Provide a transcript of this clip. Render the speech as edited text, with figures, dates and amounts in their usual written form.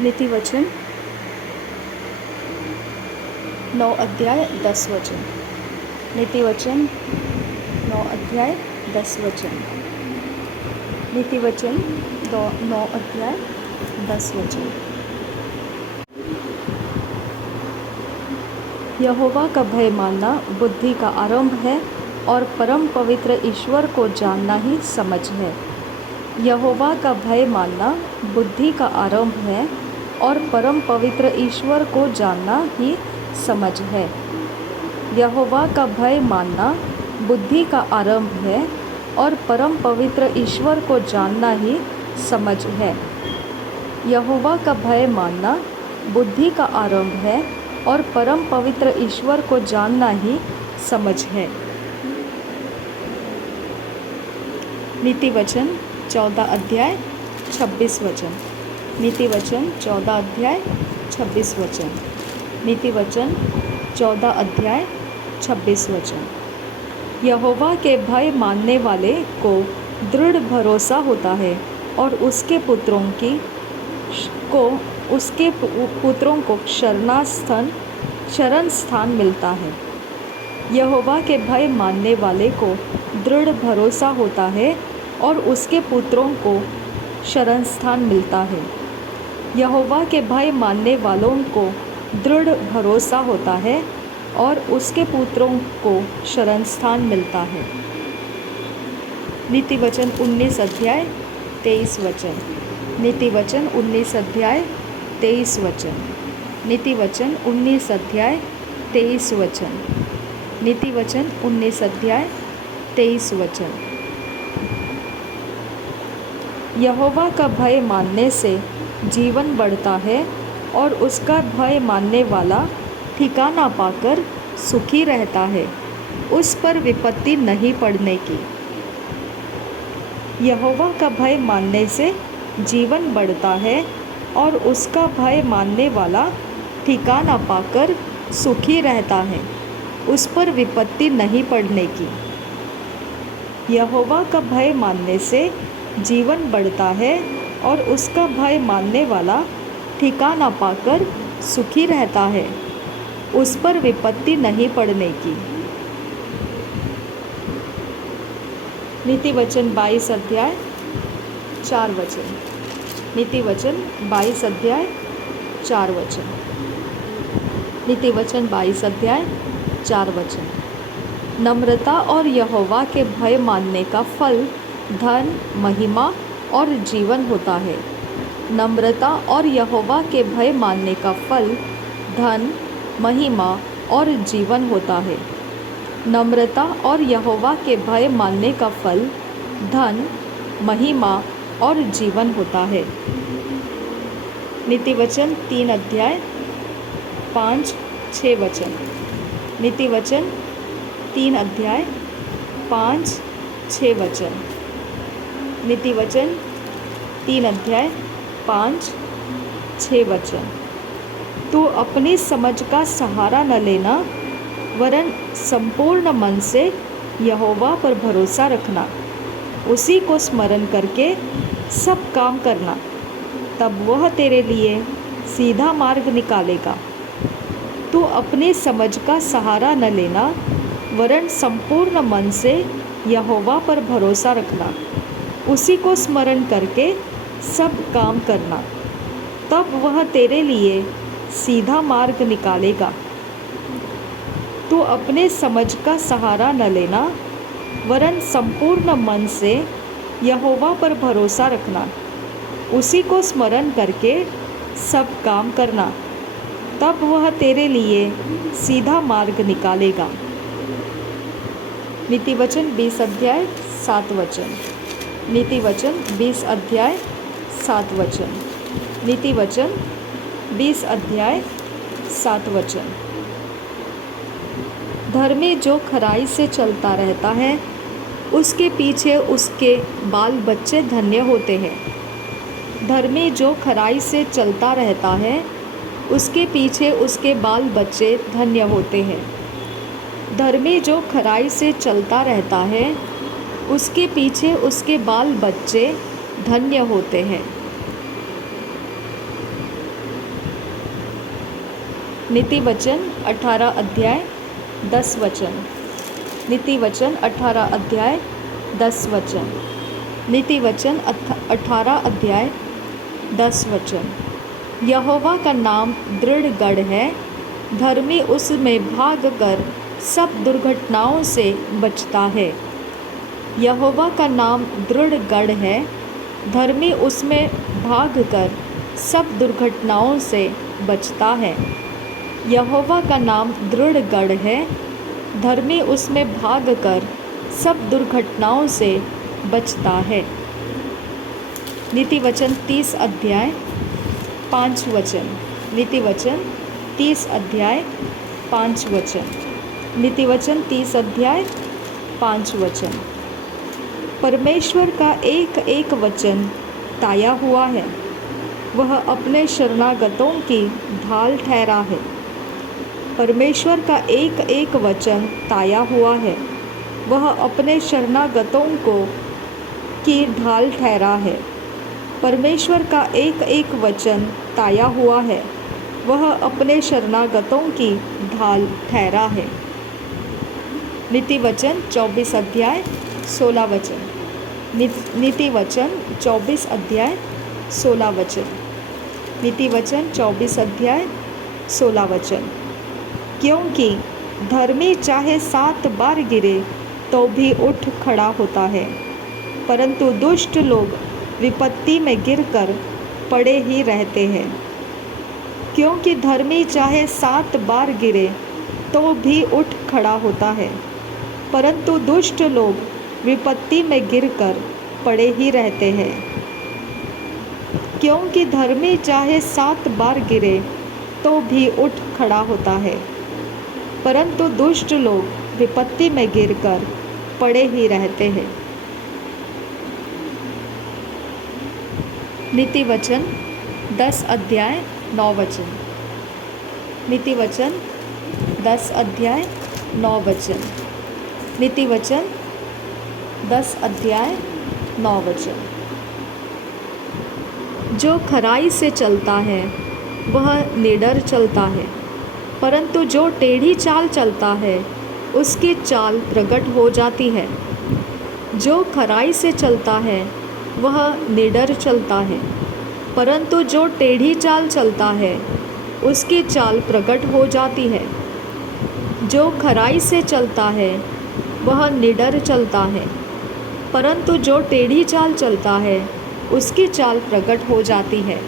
नीति वचन 9 अध्याय 10 वचन। नीति वचन 9 अध्याय 10 वचन। नीति वचन 9 अध्याय 10 वचन। यहोवा का भय मानना बुद्धि का आरंभ है और परम पवित्र ईश्वर को जानना ही समझ है। यहोवा का भय मानना बुद्धि का आरंभ है और परम पवित्र ईश्वर को जानना ही समझ है। यहोवा का भय मानना बुद्धि का आरंभ है और परम पवित्र ईश्वर को जानना ही समझ है। यहोवा का भय मानना बुद्धि का आरंभ है और परम पवित्र ईश्वर को जानना ही समझ है। नीति वचन 14 अध्याय 26 वचन। नीति वचन 14 अध्याय 26 वचन। नीति वचन 14 अध्याय 26 वचन। यहोवा के भय मानने वाले को दृढ़ भरोसा होता है और उसके पुत्रों को शरण स्थान मिलता है। यहोवा के भय मानने वाले को दृढ़ भरोसा होता है और उसके पुत्रों को शरण स्थान मिलता है। यहोवा के भय मानने वालों को दृढ़ भरोसा होता है और उसके पुत्रों को शरण स्थान मिलता है। नीति वचन 19 अध्याय 23 वचन। नीति वचन 19 अध्याय 23 वचन। नीति वचन 19 अध्याय 23 वचन। नीति वचन 19 अध्याय 23 वचन। यहोवा का भय मानने से जीवन बढ़ता है और उसका भय मानने वाला ठिकाना पाकर सुखी रहता है, उस पर विपत्ति नहीं पड़ने की। यहोवा का भय मानने से जीवन बढ़ता है और उसका भय मानने वाला ठिकाना पाकर सुखी रहता है, उस पर विपत्ति नहीं पड़ने की। यहोवा का भय मानने से जीवन बढ़ता है और उसका भय मानने वाला ठिकाना पाकर सुखी रहता है, उस पर विपत्ति नहीं पड़ने की। नीति वचन 22 अध्याय 4 वचन। नीति वचन 22 अध्याय 4 वचन। नीति वचन 22 अध्याय 4 वचन। नम्रता और यहोवा के भय मानने का फल धन, महिमा और जीवन होता है। नम्रता और यहोवा के भय मानने का फल धन, महिमा और जीवन होता है। नम्रता और यहोवा के भय मानने का फल धन, महिमा और जीवन होता है। नीति वचन 3 अध्याय 5-6 वचन। नीति वचन 3 अध्याय 5-6 वचन। नीति वचन 3 अध्याय 5-6 वचन। तू अपनी समझ का सहारा न लेना, वरन संपूर्ण मन से यहोवा पर भरोसा रखना, उसी को स्मरण करके सब काम करना, तब वह तेरे लिए सीधा मार्ग निकालेगा। तू अपनी समझ का सहारा न लेना, वरन संपूर्ण मन से यहोवा पर भरोसा रखना, उसी को स्मरण करके सब काम करना, तब वह तेरे लिए सीधा मार्ग निकालेगा। तू अपने समझ का सहारा न लेना, वरन संपूर्ण मन से यहोवा पर भरोसा रखना, उसी को स्मरण करके सब काम करना, तब वह तेरे लिए सीधा मार्ग निकालेगा। नीति वचन 20 अध्याय 7 वचन। नीति वचन 20 अध्याय 7 वचन। नीति वचन 20 अध्याय 7 वचन। धर्मी जो खराई से चलता रहता है, उसके पीछे उसके बाल बच्चे धन्य होते हैं। धर्मी जो खराई से चलता रहता है, उसके पीछे उसके बाल बच्चे धन्य होते हैं। धर्मी जो खराई से चलता रहता है, उसके पीछे उसके बाल बच्चे धन्य होते हैं। नीति वचन 18 अध्याय 10 वचन। नीति वचन 18 अध्याय 10 वचन। नीति वचन 18 अध्याय 10 वचन। यहोवा का नाम दृढ़ गढ़ है, धर्मी उसमें भाग कर सब दुर्घटनाओं से बचता है। यहोवा का नाम दृढ़ गढ़ है, धर्मी उसमें भाग कर सब दुर्घटनाओं से बचता है। यहोवा का नाम दृढ़ गढ़ है, धर्मी उसमें भाग कर सब दुर्घटनाओं से बचता है। नीति वचन 30 अध्याय 5 वचन। नीति वचन 30 अध्याय 5 वचन। नीति वचन 30 अध्याय 5 वचन। परमेश्वर का एक एक वचन ताया हुआ है, वह अपने शरणागतों की ढाल ठहरा है। परमेश्वर का एक एक वचन ताया हुआ है, वह अपने शरणागतों की ढाल ठहरा है। परमेश्वर का एक एक वचन ताया हुआ है, वह अपने शरणागतों की ढाल ठहरा है। नीति वचन 24 अध्याय 16 वचन। नीति वचन 24 अध्याय 16 वचन। नीति वचन 24 अध्याय 16 वचन। क्योंकि धर्मी चाहे 7 बार गिरे तो भी उठ खड़ा होता है, परंतु दुष्ट लोग विपत्ति में गिरकर पड़े ही रहते हैं। क्योंकि धर्मी चाहे 7 बार गिरे तो भी उठ खड़ा होता है, परंतु दुष्ट लोग विपत्ति में गिरकर पड़े ही रहते हैं। क्योंकि धर्मी चाहे 7 बार गिरे तो भी उठ खड़ा होता है, परंतु दुष्ट लोग विपत्ति में गिरकर पड़े ही रहते हैं। नीति वचन 10 अध्याय 9 वचन। नीति वचन 10 अध्याय 9 वचन। नीति वचन 10 अध्याय 9 वचन। जो खराई से चलता है वह निडर चलता है, परंतु जो टेढ़ी चाल चलता है उसकी चाल प्रगट हो जाती है। जो खराई से चलता है वह निडर चलता है, परंतु जो टेढ़ी चाल चलता है उसकी चाल प्रगट हो जाती है। जो खराई से चलता है वह निडर चलता है, परंतु जो टेढ़ी चाल चलता है उसकी चाल प्रगट हो जाती है।